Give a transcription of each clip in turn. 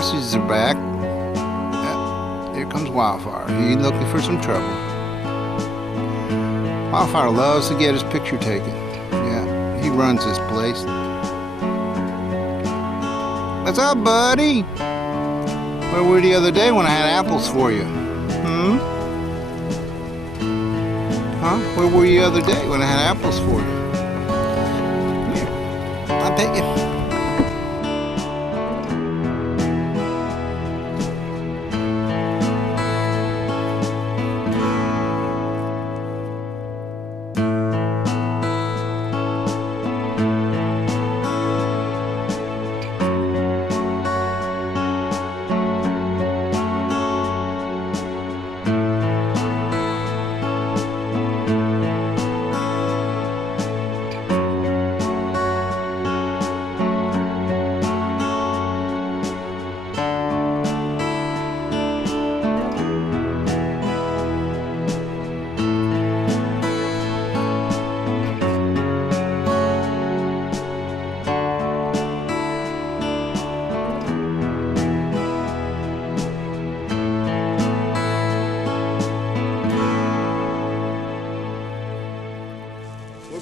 horses are back. Here comes Wildfire. He looking for some trouble. Wildfire loves to get his picture taken. Yeah, he runs this place. What's up, buddy? Where were you the other day when I had apples for you? Huh? Where were you the other day when I had apples for you? Come here. I'll take you.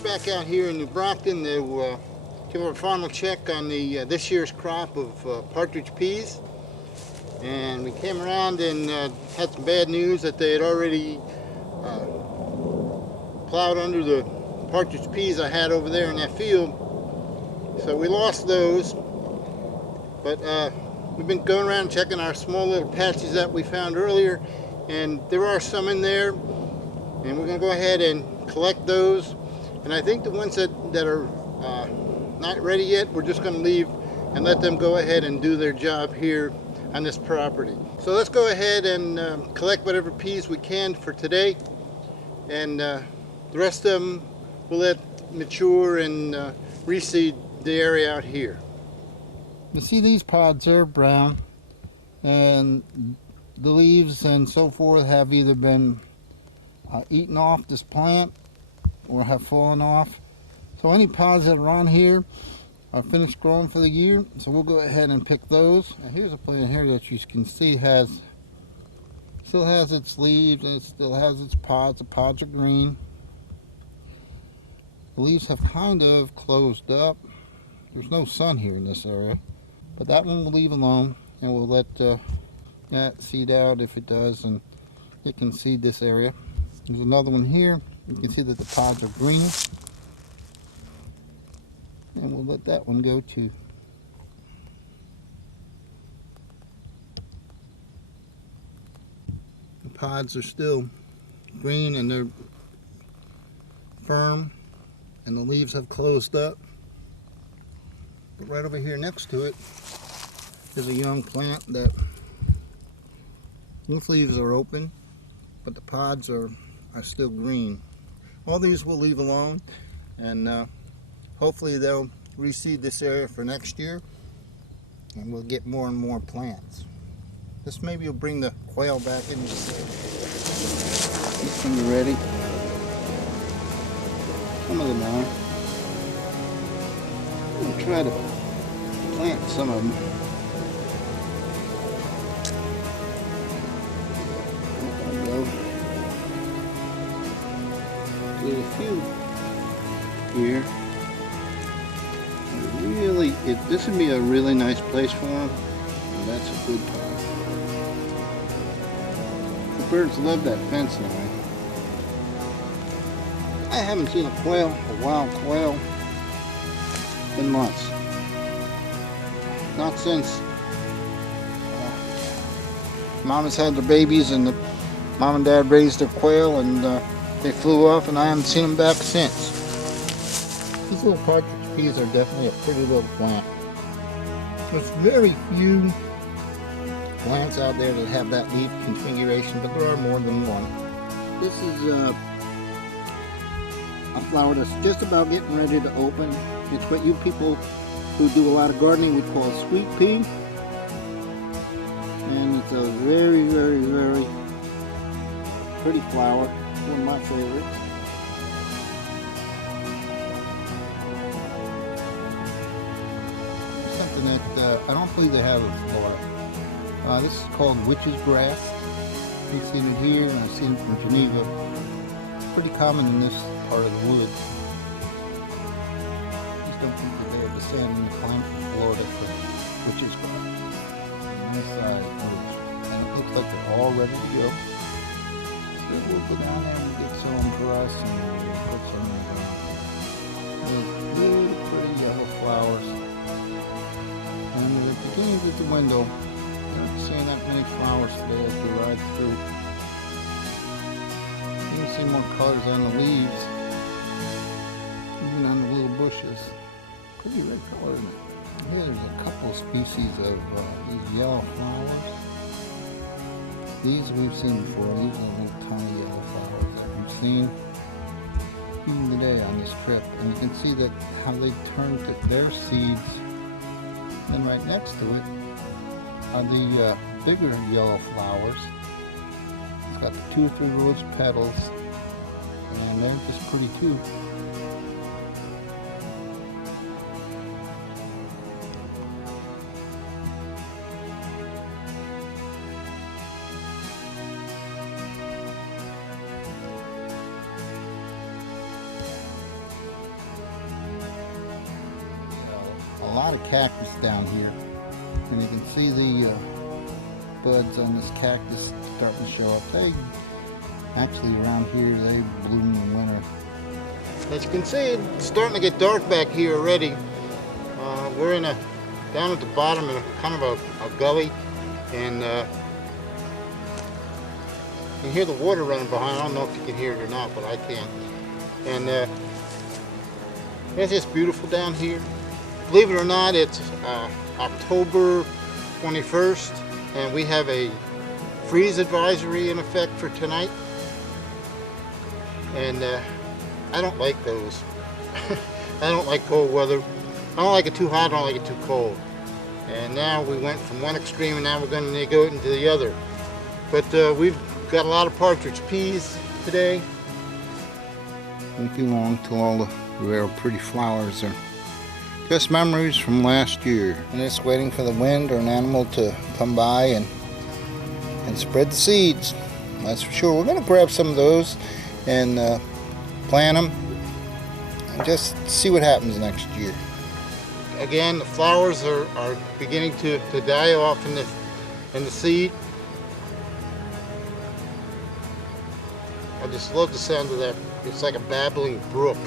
Back out here in New Brockton to give our final check on the this year's crop of partridge peas, and we came around and had some bad news that they had already plowed under the partridge peas I had over there in that field, so we lost those. But we've been going around checking our small little patches that we found earlier, and there are some in there, and we're going to go ahead and collect those. And I think the ones that are not ready yet, we're just going to leave and let them go ahead and do their job here on this property. So let's go ahead and collect whatever peas we can for today, and the rest of them we'll let mature and reseed the area out here. You see these pods are brown, and the leaves and so forth have either been eaten off this plant or have fallen off. So any pods that are on here are finished growing for the year, so we'll go ahead and pick those. And here's a plant here that you can see still has its leaves and it still has its pods. The pods are green. The leaves have kind of closed up. There's no sun here in this area, but that one we'll leave alone, and we'll let that seed out if it does, and it can seed this area. There's another one here. You can see that the pods are green, and we'll let that one go too. The pods are still green and they're firm, and the leaves have closed up. But right over here next to it is a young plant that both leaves are open, but the pods are still green. All these we'll leave alone, and hopefully they'll reseed this area for next year, and we'll get more and more plants. This maybe will bring the quail back into this area. These can be ready. Some of them are. I'm going to try to plant some of them. There's a few here. Really, this would be a really nice place for them. And that's a good pod. The birds love that fence line. I haven't seen a wild quail, in months. Not since Mom has had their babies and the Mom and Dad raised their quail, and they flew off, and I haven't seen them back since. These little partridge peas are definitely a pretty little plant. There's very few plants out there that have that leaf configuration, but there are more than one. This is a flower that's just about getting ready to open. It's what you people who do a lot of gardening would call sweet pea. And it's a very, very, very pretty flower. One of my favorites. Something that I don't believe they have in Florida. This is called witch's grass. You've seen it here, and I've seen it from Geneva. It's pretty common in this part of the woods. Just don't think that they're descending plant from Florida for witch's grass. Nice size roots. And it looks like they're all ready to go. So we'll go down there and get some grass and we'll put some in the ground. Those really pretty yellow flowers. And they're beginning at the window. You're not seeing that many flowers today as we ride through. You can see more colors on the leaves, even on the little bushes. Pretty red color, isn't it? Here there's a couple species of these yellow flowers. These we've seen before. These are little tiny yellow flowers that we've seen even today on this trip. And you can see that how they turn to their seeds. And right next to it are the bigger yellow flowers. It's got 2 or 3 rows of petals, and they're just pretty too. A lot of cactus down here, and you can see the buds on this cactus starting to show up. They actually around here they bloom in the winter. As you can see, it's starting to get dark back here already. We're in down at the bottom in kind of a gully, and you can hear the water running behind. I don't know if you can hear it or not, but I can. And it's just beautiful down here. Believe it or not, it's October 21st, and we have a freeze advisory in effect for tonight. And I don't like those. I don't like cold weather. I don't like it too hot, I don't like it too cold. And now we went from one extreme, and now we're going to go into the other. But we've got a lot of partridge peas today. Won't be long till all the rare pretty flowers are just memories from last year. And just waiting for the wind or an animal to come by and spread the seeds. That's for sure. We're going to grab some of those and plant them and just see what happens next year. Again, the flowers are beginning to die off in the seed. I just love the sound of that. It's like a babbling brook.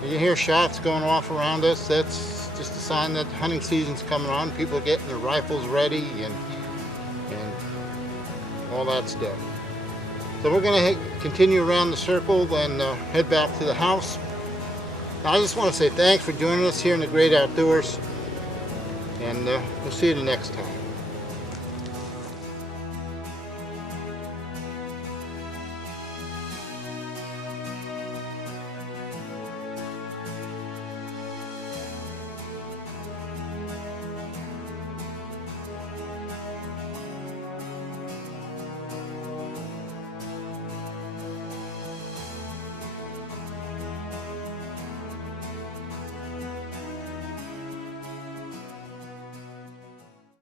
You can hear shots going off around us. That's just a sign that hunting season's coming on. People are getting their rifles ready and all that stuff. So we're going to continue around the circle and head back to the house. Now, I just want to say thanks for joining us here in the great outdoors, and we'll see you the next time.